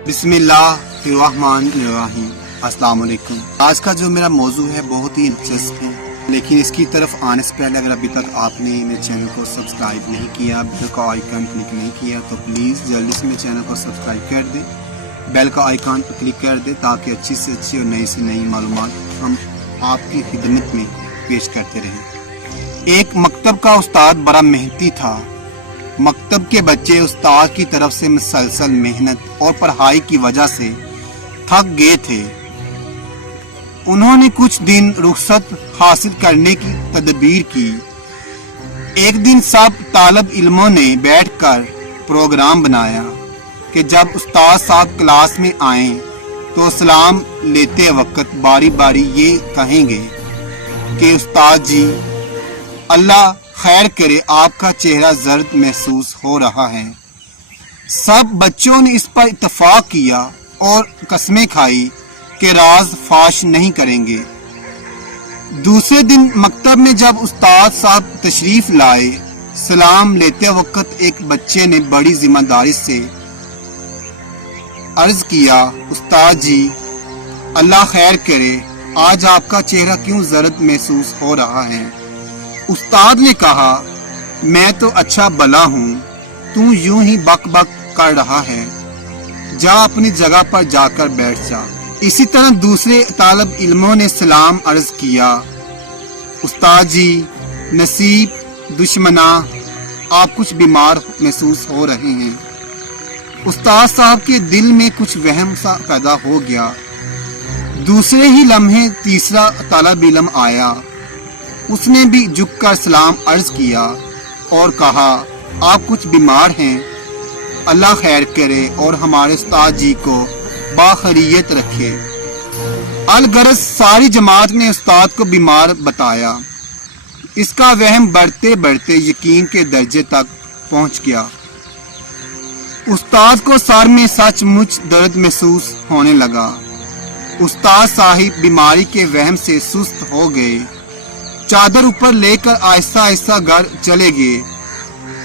बिस्मिल्लाहिर्रहमानिर्रहीम। अस्सलाम वालेकुम। आज का जो मेरा मौजू है बहुत ही दिलचस्प है, लेकिन इसकी तरफ आने से पहले अगर अभी तक आपने मेरे चैनल को सब्सक्राइब नहीं किया, बेल का आइकन क्लिक नहीं किया, तो प्लीज़ जल्दी से मेरे चैनल को सब्सक्राइब कर दें, बेल का आइकन पर क्लिक कर दें, ताकि अच्छी से अच्छी और नई से नई मालूमात हम आपकी खिदमत में पेश करते रहें। एक मकतब का उस्ताद बड़ा मेहनती था। मकतब के बच्चे उस्ताद की तरफ से मुसलसल मेहनत और पढ़ाई की वजह से थक गए थे। उन्होंने कुछ दिन रुखसत हासिल करने की तदबीर की। एक दिन सब तालब इल्मों ने बैठकर प्रोग्राम बनाया कि जब उस्ताद साहब क्लास में आएं तो सलाम लेते वक्त बारी बारी ये कहेंगे कि उस्ताद जी, अल्लाह खैर करे, आपका चेहरा जर्द महसूस हो रहा है। सब बच्चों ने इस पर इत्तफाक किया और कस्में खाई कि राज फाश नहीं करेंगे। दूसरे दिन मकतब में जब उस्ताद साहब तशरीफ लाए, सलाम लेते वक्त एक बच्चे ने बड़ी जिम्मेदारी से अर्ज किया, उस्ताद जी, अल्लाह खैर करे, आज आपका चेहरा क्यों जर्द महसूस हो रहा है? उस्ताद ने कहा, मैं तो अच्छा भला हूँ, तू यूं ही बक बक कर रहा है, जा अपनी जगह पर जाकर बैठ जा। इसी तरह दूसरे तालब इल्मों ने सलाम अर्ज किया, उस्ताद जी, नसीब दुश्मना, आप कुछ बीमार महसूस हो रहे हैं। उस्ताद साहब के दिल में कुछ वहम सा पैदा हो गया। दूसरे ही लम्हे तीसरा तालब इल्म आया। उसने भी झुककर सलाम अर्ज किया और कहा, आप कुछ बीमार हैं, अल्लाह खैर करे और हमारे उस्ताद जी को बाखैरियत रखे। अलगरज सारी जमात ने उस्ताद को बीमार बताया। इसका वहम बढ़ते बढ़ते यकीन के दर्जे तक पहुंच गया। उस्ताद को सर में सचमुच दर्द महसूस होने लगा। उस्ताद साहिब बीमारी के वहम से सुस्त हो गए। चादर ऊपर लेकर आहिस्ता आहिस्ता घर चले गए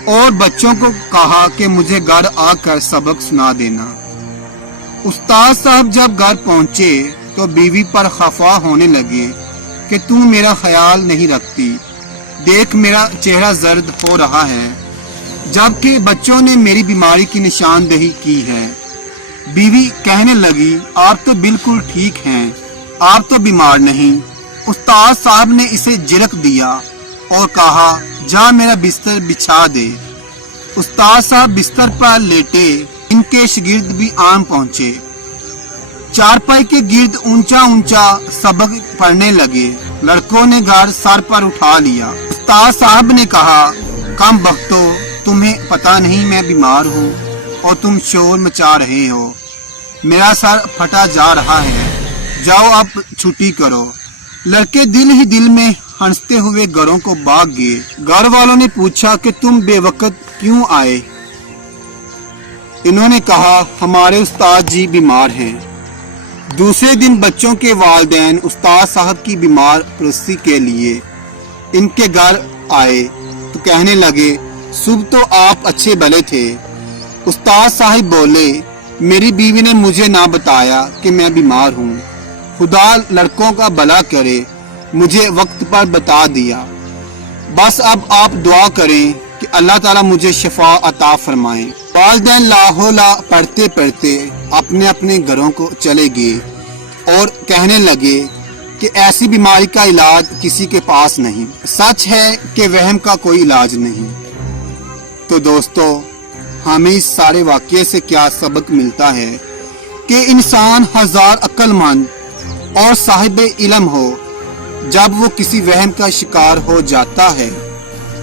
और बच्चों को कहा कि मुझे घर आकर सबक सुना देना। उस्ताद साहब जब घर पहुंचे तो बीवी पर खफा होने लगे कि तू मेरा ख्याल नहीं रखती, देख मेरा चेहरा जर्द हो रहा है, जबकि बच्चों ने मेरी बीमारी की निशानदेही की है। बीवी कहने लगी, आप तो बिल्कुल ठीक हैं, आप तो बीमार नहीं। उस्ताद साहब ने इसे झिड़क दिया और कहा, जा मेरा बिस्तर बिछा दे। उस्ताद साहब बिस्तर पर लेटे, इनके शागिर्द भी आन पहुंचे। चारपाई के गिर्द ऊंचा ऊंचा सबक पढ़ने लगे। लड़कों ने घर सर पर उठा लिया। उस्ताद साहब ने कहा, कम बख्तो, तुम्हें पता नहीं मैं बीमार हूँ और तुम शोर मचा रहे हो, मेरा सर फटा जा रहा है, जाओ अब छुट्टी करो। लड़के दिल ही दिल में हंसते हुए घरों को भाग गए। घर वालों ने पूछा कि तुम बेवक्त क्यों आए? इन्होंने कहा, हमारे उस्ताद जी बीमार हैं। दूसरे दिन बच्चों के वालिदैन उस्ताद साहब की बीमार परस्ती के लिए इनके घर आए तो कहने लगे, सुबह तो आप अच्छे भले थे। उस्ताद साहिब बोले, मेरी बीवी ने मुझे ना बताया कि मैं बीमार हूँ, खुदा लड़कों का भला करे, मुझे वक्त पर बता दिया। बस अब आप दुआ करें कि अल्लाह ताला मुझे शिफा अता फरमाए। वालिदैन लाहौला पढ़ते पढ़ते अपने अपने घरों को चले गए और कहने लगे कि ऐसी बीमारी का इलाज किसी के पास नहीं। सच है कि वहम का कोई इलाज नहीं। तो दोस्तों, हमें इस सारे वाक़ये से क्या सबक मिलता है कि इंसान हजार अक्लमंद और साहिब इल्म हो, जब वो किसी वहम का शिकार हो जाता है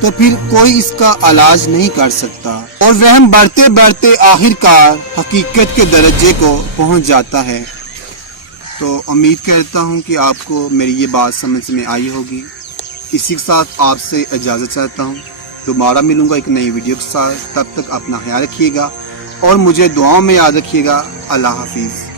तो फिर कोई इसका इलाज नहीं कर सकता और वहम बढ़ते बढ़ते आखिरकार हकीकत के दर्जे को पहुंच जाता है। तो उम्मीद करता हूं कि आपको मेरी ये बात समझ में आई होगी। इसी के साथ आपसे इजाज़त चाहता हूं। दोबारा मिलूंगा एक नई वीडियो के साथ। तब तक अपना ख्याल रखिएगा और मुझे दुआओं में याद रखिएगा। अल्लाह हाफिज़।